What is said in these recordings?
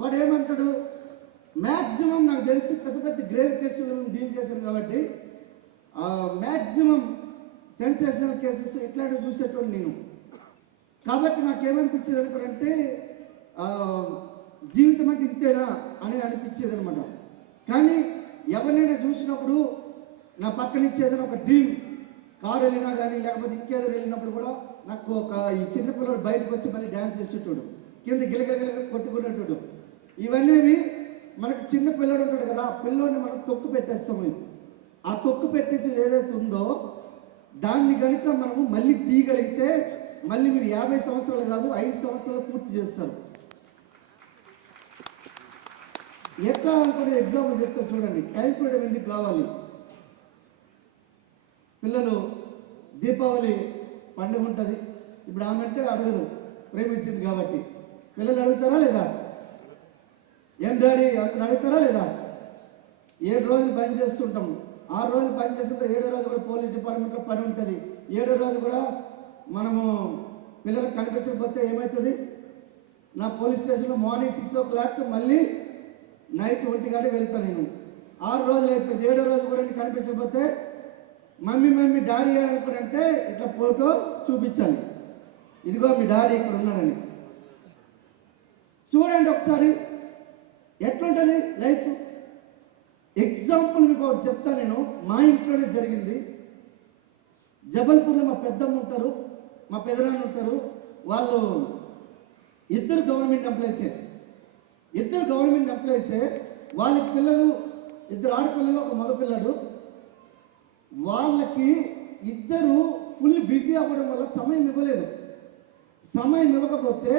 వాడు ఏమంటాడు, మ్యాక్సిమం నాకు తెలిసి పెద్ద పెద్ద గ్రేవ్ కేసులను డీల్ చేశాను కాబట్టి మ్యాక్సిమం సెన్సేషనల్ కేసెస్ ఇట్లాంటివి చూసేటోడు నేను. కాబట్టి నాకేమనిపించేది అనుకుంటే జీవితం అంటే ఇంతేనా అని అనిపించేది అనమాట. కానీ ఎవరినైనా చూసినప్పుడు నా పక్కనిచ్చి ఏదైనా ఒక డ్రీమ్ కారు వెళ్ళినా కానీ లేకపోతే ఇంకేదో వెళ్ళినప్పుడు కూడా నాకు ఈ చిన్నపిల్లడు బయటకు వచ్చి మళ్ళీ డ్యాన్స్ చేసేటోడు, కింద గిలగిలగిల కొట్టుకునేటోడు. ఇవన్నీ మనకు చిన్న పిల్లడు ఉంటాడు కదా, ఆ పిల్లోడిని మనం తొక్కు పెట్టేస్తాము. ఆ తొక్కు పెట్టేసేది ఏదైతే ఉందో దాన్ని కనుక మనము మళ్ళీ తీయగలిగితే మళ్ళీ మీరు 50 సంవత్సరాలు కాదు 5 సంవత్సరాలు పూర్తి చేస్తారు. ఎట్లా అనుకునే ఎగ్జాంపుల్ చెప్తే చూడండి. టైం ఫ్రీడమ్ ఎందుకు కావాలి? పిల్లలు దీపావళి పండుగ ఉంటుంది, ఇప్పుడు ఆమె అంటే అడగదు, ప్రేమించింది కాబట్టి. పిల్లలు అడుగుతారా లేదా? ఏం డాడీ అడుగుతారా లేదా? 7 రోజులు పని చేస్తుంటాము, 6 రోజులు పని చేస్తుంటే 7వ రోజు కూడా పోలీస్ డిపార్ట్మెంట్లో పని ఉంటుంది. 7వ రోజు కూడా మనము పిల్లలకు కనిపించకపోతే ఏమవుతుంది? నా పోలీస్ స్టేషన్లో మార్నింగ్ 6 o'clock మళ్ళీ నైట్ 1 గంటకి వెళ్తాను నేను. 6 రోజులు అయిపోయింది, 7వ రోజు కూడా కనిపించకపోతే మమ్మీ డాడీ అనుకుంటే ఇట్లా ఫోటో చూపించాలి, ఇదిగో మీ డాడీ ఇక్కడ ఉన్నాడని. చూడండి ఒకసారి ఎట్లుంటుంది లైఫ్. ఎగ్జాంపుల్ మీకు ఒకటి చెప్తా నేను. మా ఇంట్లోనే జరిగింది. జబల్పూర్లో మా పెద్దమ్మ ఉంటారు, మా పెదనాన్న ఉంటారు. వాళ్ళు ఇద్దరు గవర్నమెంట్ ఎంప్లాయీసే. వాళ్ళ పిల్లలు 2 ఆడపిల్లలు, 1 మగపిల్లడు. వాళ్ళకి ఇద్దరు ఫుల్ బిజీ అవ్వడం వల్ల సమయం ఇవ్వలేదు. సమయం ఇవ్వకపోతే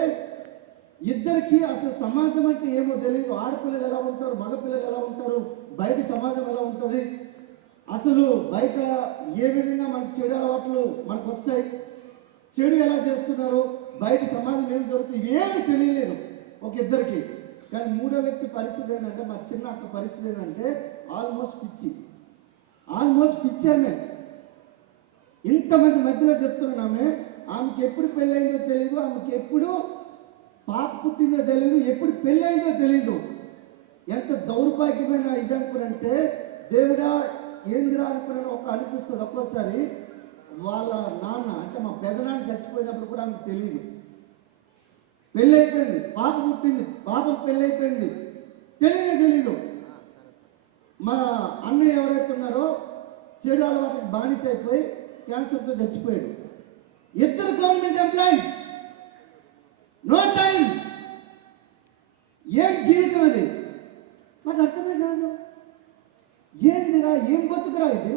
ఇద్దరికి అసలు సమాజం అంటే ఏమో తెలియదు. ఆడపిల్లలు ఎలా ఉంటారు, మగపిల్లలు ఎలా ఉంటారు, బయట సమాజం ఎలా ఉంటుంది, అసలు బయట ఏ విధంగా మనకు చెడు అలవాట్లు మనకు వస్తాయి, చెడు ఎలా చేస్తున్నారు, బయట సమాజం ఏం జరుగుతుంది, ఏమీ తెలియలేదు ఒక ఇద్దరికి. కానీ 3వ వ్యక్తి పరిస్థితి ఏంటంటే, మా చిన్న అక్క పరిస్థితి ఏంటంటే ఆల్మోస్ట్ పిచ్చామే. ఇంతమంది మధ్యలో చెప్తున్నామే, ఆమెకి ఎప్పుడు పెళ్ళైందో తెలియదు, ఆమెకి ఎప్పుడు పాప పుట్టిందో తెలియదు, ఎప్పుడు పెళ్ళైందో తెలియదు. ఎంత దౌర్భాగ్యమైన ఇది అనుకునంటే, దేవుడా ఏందిరా అనుకున్నాను ఒక అనిపిస్తుంది. ఒక్కోసారి వాళ్ళ నాన్న అంటే మా పెదనాన్న చచ్చిపోయినప్పుడు కూడా ఆమెకు తెలియదు. పెళ్ళైపోయింది, పాప పుట్టింది, పాపకు పెళ్ళైపోయింది, తెలీదు. మా అన్నయ్య ఎవరైతే ఉన్నారో చెడు అలవాటుకి బానిస అయిపోయి క్యాన్సర్తో చచ్చిపోయాడు. 2 గవర్నమెంట్ ఎంప్లాయీస్, నో టైం. ఏం జీవితం అది? నాకు అర్థమే కాదు. ఏందిరా, ఏం బతుకురా ఇది?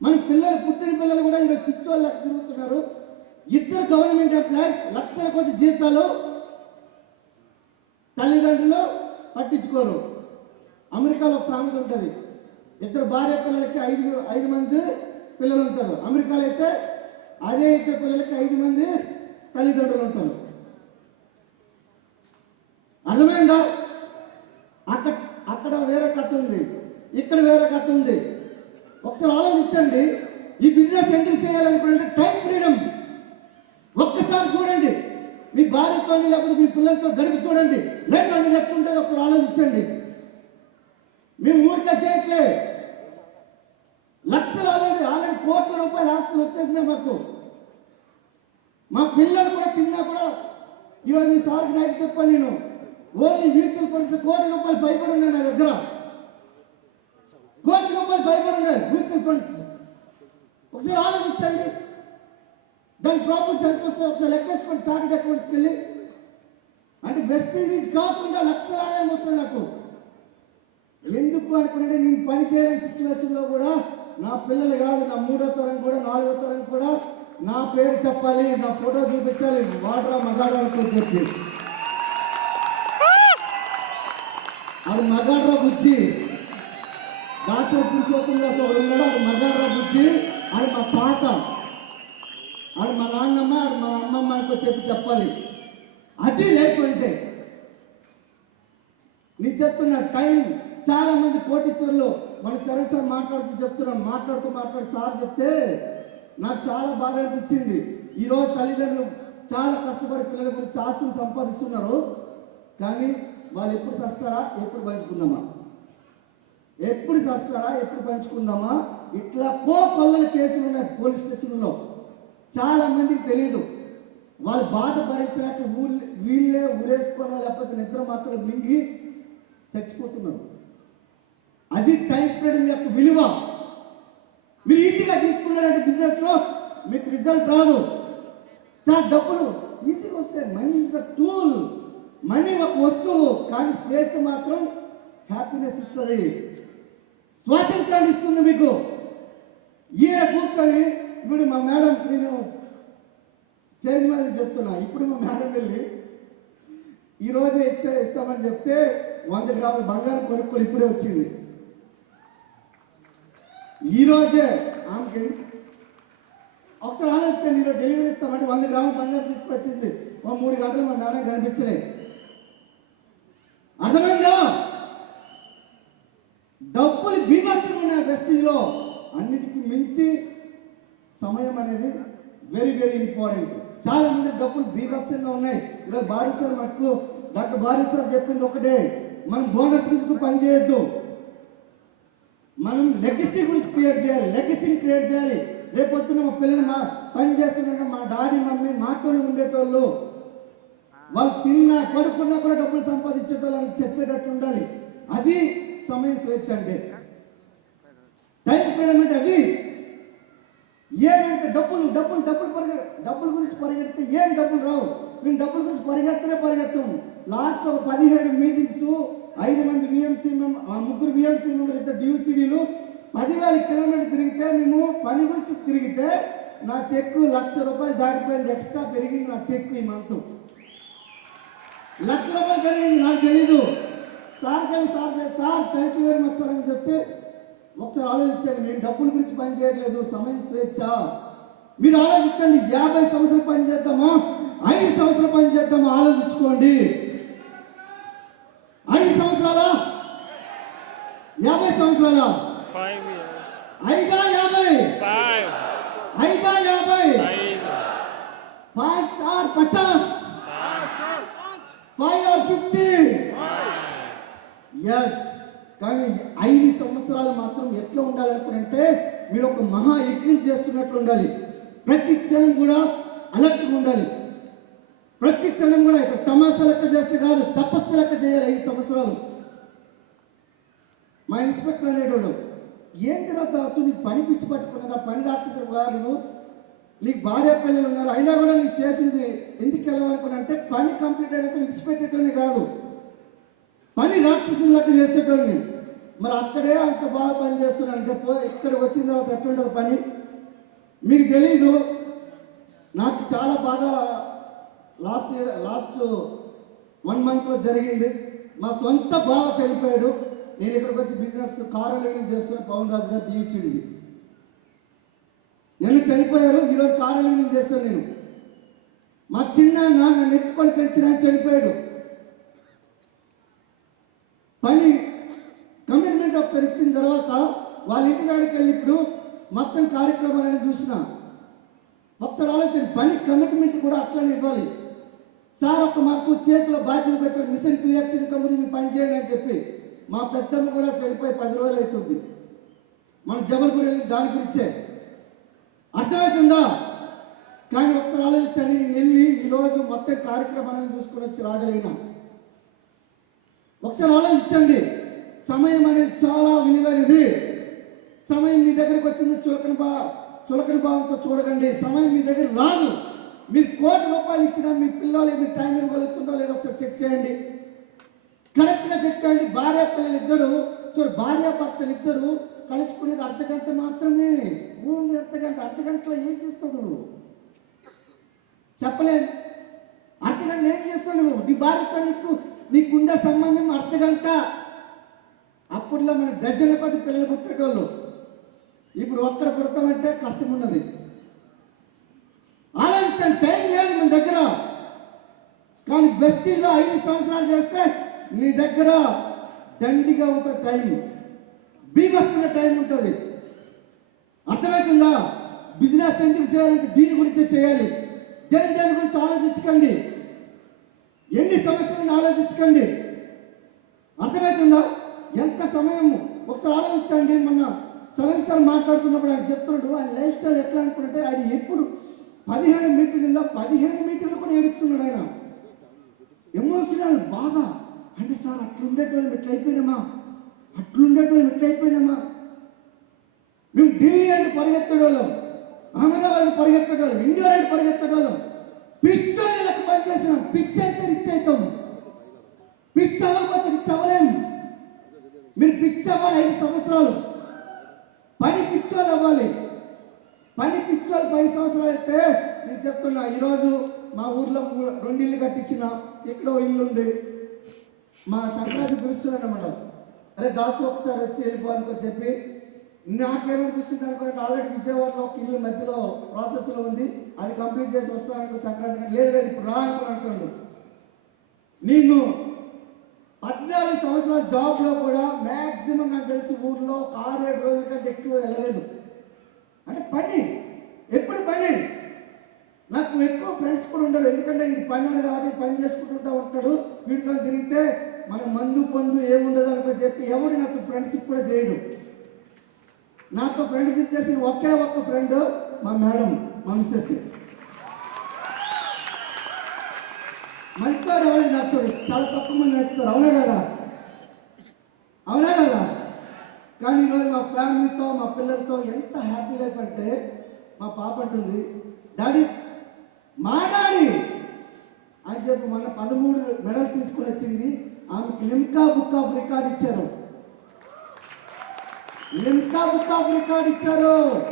మన పిల్లలు, పుట్టిన పిల్లలు కూడా ఇక పిచ్చోళ్ళకి తిరుగుతున్నారు. 2 గవర్నమెంట్ ఎంప్లాయీస్, లక్షల కొద్ది జీతాలు, తల్లిదండ్రులు పట్టించుకోరు. అమెరికాలో ఒక సామెత ఉంటుంది, 2 భార్య పిల్లలకి 5 మంది పిల్లలు ఉంటారు. అమెరికాలో అయితే అదే 2 పిల్లలకి 5 మంది తల్లిదండ్రులు ఉంటారు. అర్థమైందా? అక్కడ వేరే కథ ఉంది, ఇక్కడ వేరే కథ ఉంది. ఒకసారి ఆలోచించండి. ఈ బిజినెస్ ఎందుకు చేయాలనుకుంటే టైం ఫ్రీడమ్. ఒక్కసారి చూడండి, మీ భార్యతో లేకపోతే మీ పిల్లలతో గడిపి చూడండి, లైఫ్ అనేది ఎట్లుంటుంది ఒకసారి ఆలోచించండి. మేము ఊరికే చేయట్లే, లక్షలు ఆల్రెడీ కోట్ల రూపాయల ఆస్తులు వచ్చేసినాయి మాకు. మా పిల్లలు కూడా తిన్నా కూడా ఇవాళ ఈ సార్కి నైట్ చెప్పాను నేను, ఓన్లీ మ్యూచువల్ ఫండ్స్ ₹1 కోటి పైబడి ఉన్నాయి నా దగ్గర. ₹1 కోటి పైబడి ఉన్నాయి మ్యూచువల్ ఫండ్స్. ఒకసారి ఆలోచించండి, దాని ప్రాఫిట్స్ ఎంత వస్తాయి ఒకసారి లెక్కేసుకోండి చార్టెడ్ అకౌంట్స్కి వెళ్ళి. అంటే వెస్టేజ్ కాకుండా లక్షల ఆదాయం వస్తుంది నాకు. ఎందుకు అనుకుంటే నేను పని చేయలేని సిచ్యువేషన్లో కూడా నా పిల్లలు కాదు, నా 3వ తరం కూడా 4వ తరం కూడా నా పేరు చెప్పాలి, నా ఫోటో చూపించాలి, వాడరా మగాడ్రా అని చెప్పి. అది మగాడ్రా బుచ్చి, దాసరి పురుషోత్తం దాస్ ఒకడు ఉన్నాడు, అది మగాడ్రా బుచ్చి, అది మా తాత, అది మా నాన్నమ్మ, అది మా అమ్మమ్మ అనుకో చెప్పాలి. అది లేకుంటే నేను చెప్తున్నా టైం. చాలా మంది కోటీశ్వరులు మన చరణ్ సార్ మాట్లాడుతూ సార్ చెప్తే నాకు చాలా బాధ అనిపించింది. ఈరోజు తల్లిదండ్రులు చాలా కష్టపడి పిల్లల గురించి ఆస్తులు సంపాదిస్తున్నారు. కానీ వాళ్ళు ఎప్పుడు చస్తారా, ఎప్పుడు పంచుకుందామా, ఎప్పుడు చస్తారా, ఎప్పుడు పంచుకుందామా, ఇట్లా కొల్లల కేసులు ఉన్నాయి పోలీస్ స్టేషన్లో. చాలా మందికి తెలియదు. వాళ్ళు బాధ భరించలేక వీళ్ళే ఊరేసుకోనో లేకపోతే నిద్ర మాత్రం మింగి చచ్చిపోతున్నారు. అది టైం ఫ్రీడమ్ యొక్క విలువ. మీరు ఈజీగా తీసుకున్నారంటే బిజినెస్లో మీకు రిజల్ట్ రాదు. సార్ డబ్బులు ఈజీగా వస్తాయి. Money is the tool. Money ఒక వస్తువు, కానీ స్వేచ్ఛ మాత్రం హ్యాపీనెస్ ఇస్తుంది, స్వాతంత్రాన్ని ఇస్తుంది మీకు. ఈడ కూర్చొని ఇప్పుడు మా మేడం, నేను స్టేజ్ మీద చెప్తున్నా, ఇప్పుడు మా మేడం వెళ్ళి ఈరోజు ఇస్తామని చెప్తే 100 గ్రాముల బంగారం కొనుక్కొని ఇప్పుడే వచ్చింది. ఈరోజే ఆమెకి ఒకసారి ఆలోచించండి, ఈరోజు డెలివరీ ఇస్తామంటే 100 గ్రాముల బంగారం తీసుకొచ్చింది. 3 గంటలు మా మేడం కనిపించలే. అర్థమైందా? డబ్బులు బీభత్సంగా ఉన్నాయి వెస్టీజ్లో. అన్నిటికీ మించి సమయం అనేది వెరీ వెరీ ఇంపార్టెంట్. చాలా మంది డబ్బులు బీభత్సంగా ఉన్నాయి. ఈరోజు భారీ సార్ మనకు డాక్టర్ భారీ సార్ చెప్పింది ఒకటే, మనం బోనస్ గురించి పని చేయొద్దు, మనం లెగసీ గురించి క్రియేట్ చేయాలి, లెగసీని క్రియేట్ చేయాలి. రేపొద్దున మా పిల్లలు మా పని చేస్తున్న మా డాడీ మమ్మీ మాతోనే ఉండేటోళ్ళు, వాళ్ళు తిన్నా పడుకున్నా కూడా డబ్బులు సంపాదించేటోళ్ళు అని చెప్పేటట్టు ఉండాలి. అది సమయ స్వేచ్ఛ అంటే. టైం ఫ్రీడమ్ అంటే అది. ఏమంటే డబ్బులు గురించి పరిగెడితే ఏం డబ్బులు రావు. మేము డబ్బుల గురించి పరిగెత్తాం. లాస్ట్ ఒక 17 మీటింగ్స్, 5 మంది విఎంసీ 3 విఎంసీ మెంబర్స్, 2 డియూసీడీలు, 10,000 కిలోమీటర్లు తిరిగితే, మేము పని గురించి తిరిగితే నా చెక్కు ₹1,00,000 దాటిపోయింది. ఎక్స్ట్రా పెరిగింది నా చెక్కు ఈ మంత్. ₹1,00,000 పెరిగింది. నాకు తెలీదు. Sir thank you very much sir అని చెప్తే ఒకసారి ఆలోచించండి. నేను డబ్బుల గురించి పని చేయట్లేదు, సమయం స్వేచ్ఛ. మీరు ఆలోచించండి, 50 సంవత్సరాలు పని చేద్దామా, 5 సంవత్సరాలు పని చేద్దామా, ఆలోచించుకోండి. 5 సంవత్సరాల 50 సంవత్సరాల 5 50 5 50 5 4 50 5 50. ఎస్. కానీ 5 సంవత్సరాలు మాత్రం ఎట్లా ఉండాలనుకుంటే మీరు ఒక మహా యజ్ఞం చేస్తున్నట్లు ఉండాలి. ప్రతి క్షణం కూడా అలర్ట్గా ఉండాలి. ప్రతి క్షణం కూడా ఇక్కడ తమాషా లెక్క చేస్తే కాదు, తపస్సు లెక్క చేయాలి. 5 సంవత్సరాలు. మా ఇన్స్పెక్టర్ అనేటోడు, ఏం తర్వాత దాసు నీకు పని పిచ్చి పట్టుకున్నదా, పని రాక్షసుడు గారు, నీకు భార్య పిల్లలు ఉన్నారు, అయినా కూడా నీ స్టేషన్కి ఎందుకు వెళ్ళాలనుకున్నా అంటే పని కంప్లీట్ అయినంత విడిచిపెట్టేటోనే కాదు, పని రాక్షసులు లెక్క చేసేటోడిని. మరి అక్కడే అంత బాగా పని చేస్తున్నానంటే ఇక్కడికి వచ్చిన తర్వాత ఎట్లుంటుంది పని మీకు తెలీదు. నాకు చాలా బాగా లాస్ట్ 1 మంత్లో జరిగింది. మా సొంత బావ చనిపోయాడు. నేను ఇక్కడికి వచ్చి బిజినెస్ కారులో చేస్తున్న పవన్ రాజు గారు డియూసీడీది. నిన్న చనిపోయారు, ఈరోజు కారులో చేస్తాను నేను. మా చిన్న నన్ను ఎత్తుకొని పెంచిన చనిపోయాడు. పని కమిట్మెంట్ ఒకసారి ఇచ్చిన తర్వాత వాళ్ళ ఇంటి దగ్గరికి వెళ్ళి ఇప్పుడు మొత్తం కార్యక్రమాలని చూసిన ఒకసారి ఆలోచన, పని కమిట్మెంట్ కూడా అట్లనే ఇవ్వాలి. సార్ ఒక మాకు చేతిలో బాధ్యత పెట్టారు, మిషన్ 2x ఇన్కమ్ మీరు పని చేయండి అని చెప్పి. మా పెద్దమ్మ కూడా చనిపోయి 10 రోజులు అవుతుంది. మన జబల్పూర్ వెళ్ళి దాని గురించే. అర్థమవుతుందా? కానీ ఒకసారి ఆలోచించండి, నేను వెళ్ళి ఈరోజు మొత్తం కార్యక్రమాలను చూసుకొని వచ్చి రాగలిగినా. ఒకసారి ఆలోచించండి, సమయం అనేది చాలా విలువైనది. సమయం మీ దగ్గరకు వచ్చింది చులకన భావంతో చూడకండి. సమయం మీ దగ్గర రాదు. మీరు ₹1,00,000 ఇచ్చినా మీ పిల్లలు మీ టైం ఇవ్వగలుగుతుందో లేదో ఒకసారి చెక్ చేయండి, కరెక్ట్గా చెక్ చేయండి. భార్య పిల్లలు ఇద్దరు, భార్యాభర్తలు ఇద్దరు కలుసుకునేది అర్ధగంట మాత్రమే. ఓన్లీ అర్ధగంటలో ఏం చేస్తావు నువ్వు చెప్పలేము. అర్ధగంట ఏం చేస్తావు నువ్వు? నీ భార్యతో నీకుండే సంబంధం అర్ధగంట. అప్పుడులో మన డజన్ల కొద్ది పిల్లలు పుట్టేటోళ్ళు, ఇప్పుడు ఒక్కరు పుడతామంటే కష్టం ఉన్నది. ఆలోచించండి, టైం లేదు మన దగ్గర. కానీ వెస్టీజ్లో 5 సంవత్సరాలు చేస్తే నీ దగ్గర దండిగా ఉంటుంది టైం, బీభత్సంగా టైం ఉంటుంది. అర్థమవుతుందా? బిజినెస్ ఎందుకు చేయాలంటే దీని గురించే చేయాలి. దేని గురించి ఆలోచించకండి. ఎన్ని సమస్యలను ఆలోచించకండి. అర్థమవుతుందా? ఎంత సమయం ఒకసారి ఆలోచించండి. మొన్న సలీం సార్ మాట్లాడుతున్నప్పుడు ఆయన చెప్తున్నాడు, ఆయన లైఫ్ స్టైల్ ఎట్లా అనుకుంటే ఆయన ఎప్పుడు 15 మీటింగ్లు కూడా ఏడుస్తున్నాడు. ఆయన ఎమోషనల్ బాధ. అంటే సార్ అట్లుండేటోళ్ళం ఎట్లయిపోయినామా, మేము ఢిల్లీ అంటే పరిగెత్తేటోళ్ళం, అహ్మదాబాద్ పరిగెత్తేటోళ్ళం, ఇండియా అంటే పరిగెత్తేటోళ్ళం. పిచ్చోళ్ళకి పనిచేసినాం. పిచ్చి అయితే రిచ్ అవుతాం, పిచ్చి అవ్వకపోతే రిచ్ అవ్వలేం. మీరు పిచ్చి అవ్వాలి 5 సంవత్సరాలు, పని పిచ్చోళ్ళు అవ్వాలి. పని పిచ్చోళ్ళు 10 సంవత్సరాలు అయితే నేను చెప్తున్నా, ఈరోజు మా ఊర్లో 2 ఇళ్ళు కట్టించిన, ఎక్కడో ఇల్లు ఉంది. మా సంక్రాంతి పిలుస్తున్నాను అన్నమాట. అరే దాసు ఒకసారి వచ్చి వెళ్ళిపోవాలని చెప్పి నాకేమనిపిస్తుంది అనుకుంటే, ఆల్రెడీ విజయవాడలో ఒక ఇల్లు మధ్యలో ప్రాసెస్లో ఉంది, అది కంప్లీట్ చేసి వస్తాను సంక్రాంతి. లేదు ఇప్పుడు రా అనుకుని అంటున్నాడు. నేను 14 సంవత్సరాల జాబ్లో కూడా మ్యాక్సిమం నాకు తెలిసి ఊర్లో 6-7 రోజుల కంటే ఎక్కువ వెళ్ళలేదు. అంటే పని, ఎప్పుడు పని. నాకు ఎక్కువ ఫ్రెండ్స్ కూడా ఉండరు, ఎందుకంటే ఇది పని ఉంది కాబట్టి పని చేసుకుంటూ ఉంటాడు. వీడితో తిరిగితే మన మందు పొందు ఏముండదు అనుకో చెప్పి ఎవడు నాకు ఫ్రెండ్షిప్ కూడా చేయడు. నాతో ఫ్రెండ్షిప్ చేసిన ఒకే ఒక్క ఫ్రెండ్ మా మేడం, మా మిస్సెస్. మంచివాడు ఎవరికి నచ్చదు, చాలా తక్కువ మంది నచ్చుతారు. అవునా కదా? కానీ ఈరోజు మా ఫ్యామిలీతో, మా పిల్లలతో ఎంత హ్యాపీ లైఫ్ అంటే, మా పాప అంటుంది, డాడీ మా డాడీ అని చెప్పి మన 13 మెడల్స్ తీసుకుని వచ్చింది. ఆమెకి లిమ్కా బుక్ ఆఫ్ రికార్డ్ ఇచ్చారు.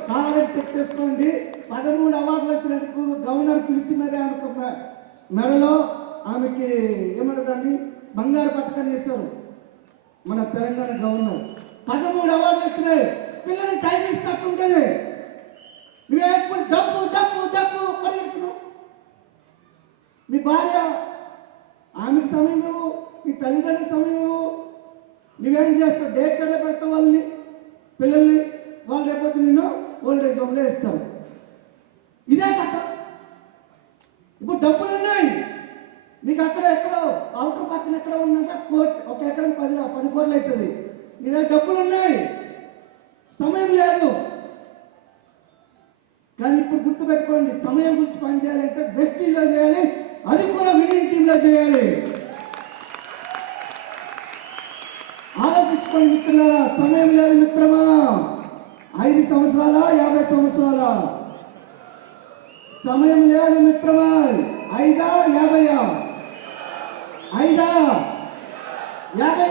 కావాలని చెక్ చేసుకోండి. 13 అవార్డులు వచ్చినందుకు గవర్నర్ పిలిచి మరి ఆమెకు మెడలో ఆమెకి ఏమంటుందని బంగారు పథకాన్ని వేశారు మన తెలంగాణ గవర్నర్. 13 అవార్డులు వచ్చినాయి. పిల్లలకి టైం ఇస్తే ఉంటుంది. నువ్వు ఎప్పుడు డబ్బు పరిగెడుతున్నావు. నీ భార్య ఆమెకు సమయం ఇవ్వు, నీ తల్లిదండ్రులకు సమయం ఇవ్వు. నువ్వేం చేస్తావు? డే కేర్లో పెడతావు వాళ్ళని, పిల్లల్ని. వాళ్ళు లేకపోతే నిన్ను ఓల్డ్ ఏజ్ హోమ్లో వేస్తావు. ఇదే కథ. ఇప్పుడు డబ్బులు ఉన్నాయి నీకు. అక్కడ ఎక్కడో అవుటర్ పక్కన ఎక్కడ ఉందంటే ఒక ఎకరం 10 కోట్లు అవుతుంది. నీ దగ్గర డబ్బులు ఉన్నాయి, సమయం లేదు. కానీ ఇప్పుడు గుర్తుపెట్టుకోండి, సమయం గురించి పని చేయాలంటే బెస్ట్ టీంలో చేయాలి, అది కూడా విన్నింగ్ టీంలో చేయాలి. ఆలోచించుకోండి మిత్రులారా. సమయం లేదు మిత్రమా. 5 సంవత్సరాల 50 సంవత్సరాల సమయం లేదు మిత్రమా. 5 50 5 50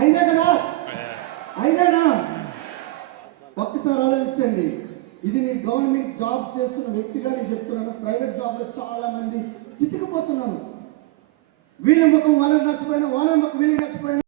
5 కదా? 5 ఒక్కసారి ఆలోచించండి. ఇది నేను గవర్నమెంట్ జాబ్ చేస్తున్న వ్యక్తిగా నేను చెప్తున్నాను. ప్రైవేట్ జాబ్లో చాలా మంది చితికిపోతున్నాను. వీళ్ళ ముఖం వాళ్ళకి నచ్చిపోయినా, వాళ్ళ ముఖం వీళ్ళకి నచ్చిపోయినా.